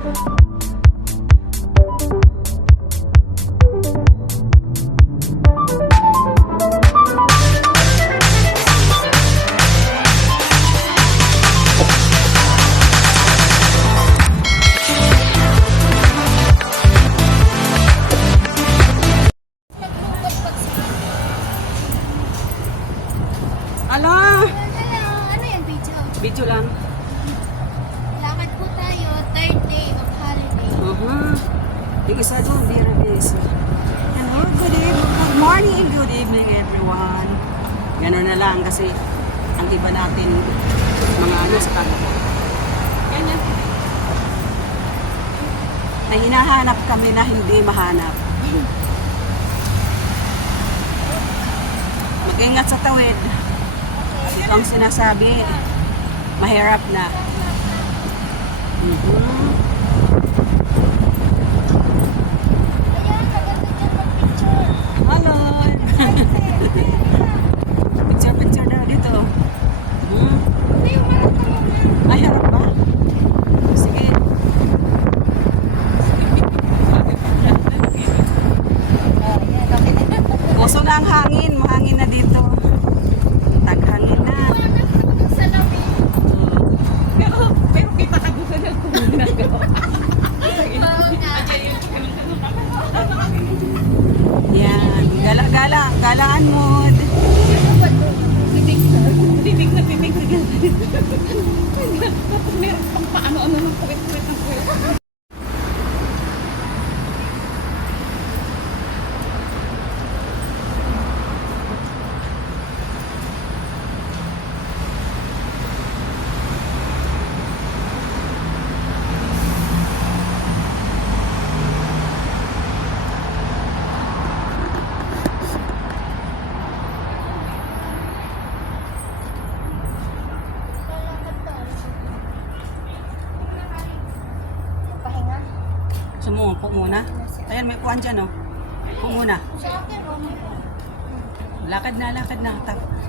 Ala! Hello, ano yan, video? Video lang. Lakad po tayo, third day of holiday. Sige, sa doon, dear Miss. Hello, good morning, good evening everyone. Gano'n na lang kasi ang iba natin mga ano sa kanila. Ganyan. Na hinahanap kami na hindi mahanap. Mag-ingat sa tawid. At ito ang sinasabi, mahirap na. Ayan, maganda dyan mag-picture. Hello! Picture daw dito. Ito yung harap ka muna. Ay, harap ba? Sige. Ayan, okay na. Puso na ang hangin. Mahangin na dito. Taghangin na. Iwanan ko ng salamin. Pero kita ka doon sa nagkumunagawa. Oo nga. Yan. Galaan mo. Titig na titig na kapag meron pang paano-ano ng puwit-puwit ng puwit. Pahinga. Sumupo muna. Ayan, may kuwan dyan, oh. Upo muna. Sa akin, oh. Lakad na.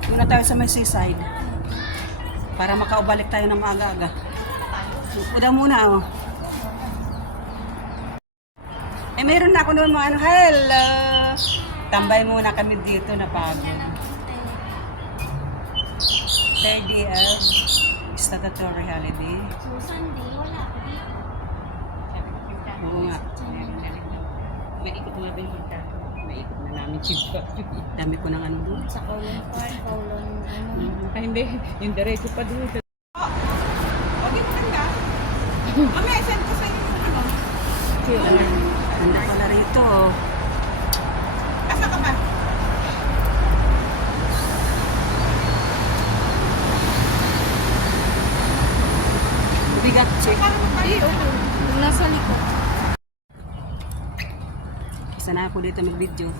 Muna tayo sa may seaside. Para makaubalik tayo ng maaga-aga. Upo na muna, oh. Eh, mayroon na ako noon mga ano. Hello! Tambay muna kami dito na pagod. Third day of statutory holiday. So, Sunday, wala ako dito. Oo nga. Maikot na ba yung magkako? Maikot na namin chibba. Dami ko ng ano doon. Sa Kowloon Park, Kowloon, ano. Ay hindi, yung diretso pa doon. Okay, maganda. Mamaya, send ko sa inyo yung ano. Ganda pala rito, oh. Asa ka ba? Bigat, check. Hindi, okay. Nasa likod. Isa na ako dito mag-video.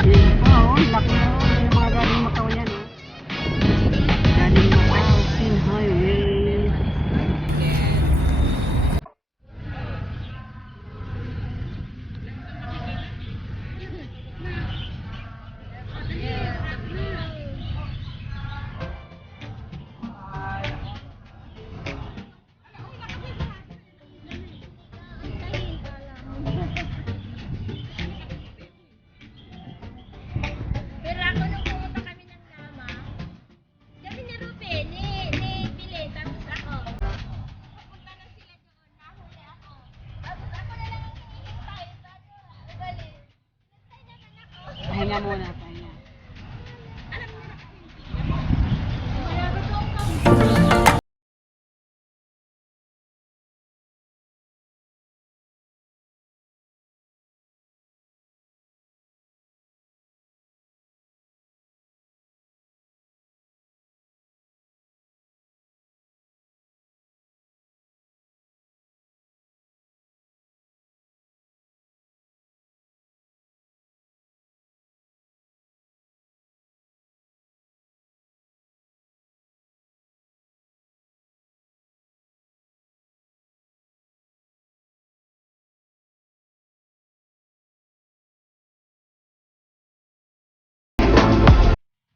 Yan pa, oh. Laki na, oh. Yung mga galing Macau yan, oh. Galing Macau, Sin Highway. Pero ako nung pumunta kami ng Lama, kami ni Rupe, ni Pile, tapos ako. Pupunta na sila doon, nahuli ako. Tapos ako na lang ang hinihintay. Sabi ko, bali, nantay naman ako. Pahinga muna, pahinga. Alam mo na kami. Wala ba doon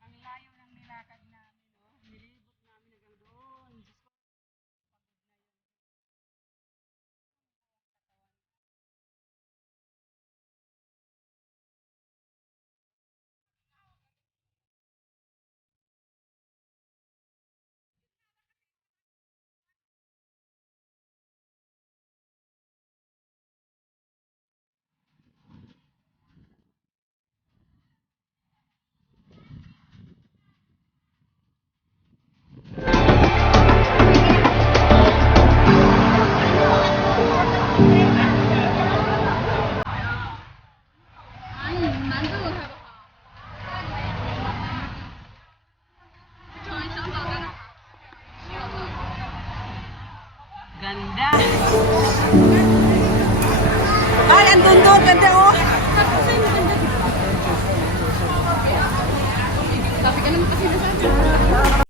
Ang layo ng nilakad namin, oh. Nilibot namin hanggang doon. Ganda. Ay, andun doon. Ganda, oh. Sabi ka naman kasi nasabi.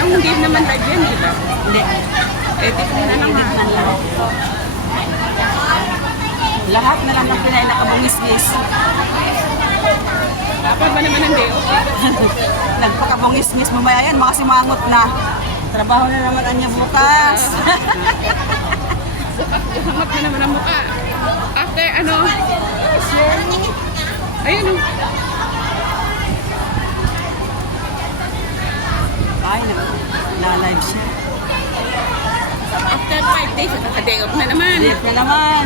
Ang hindi naman live yan, di ba? Hindi. Edit mo na lang ha. Edit na lang. Lahat na lang ng Pinay nakabungis-ngis. Dapat ba naman ang day off? Nagpakabungis-ngis mamaya yan, makasimangot na. Trabaho na naman anya bukas. Hangat na naman ang mukha. After ano? Ayun o. Ay, nag-live siya. After 5 days, naka-day off na naman. Live na naman.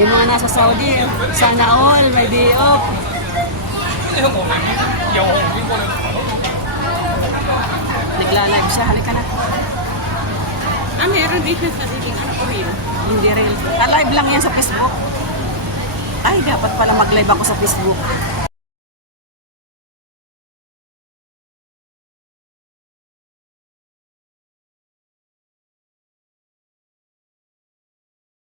Yung mga nasa Saudi, sana all may day off. Nagla-live siya, halika na. Ah, meron din siya sariling ano ko rin. Hindi real. Live lang yan sa Facebook. Ay, dapat pala mag-live ako sa Facebook.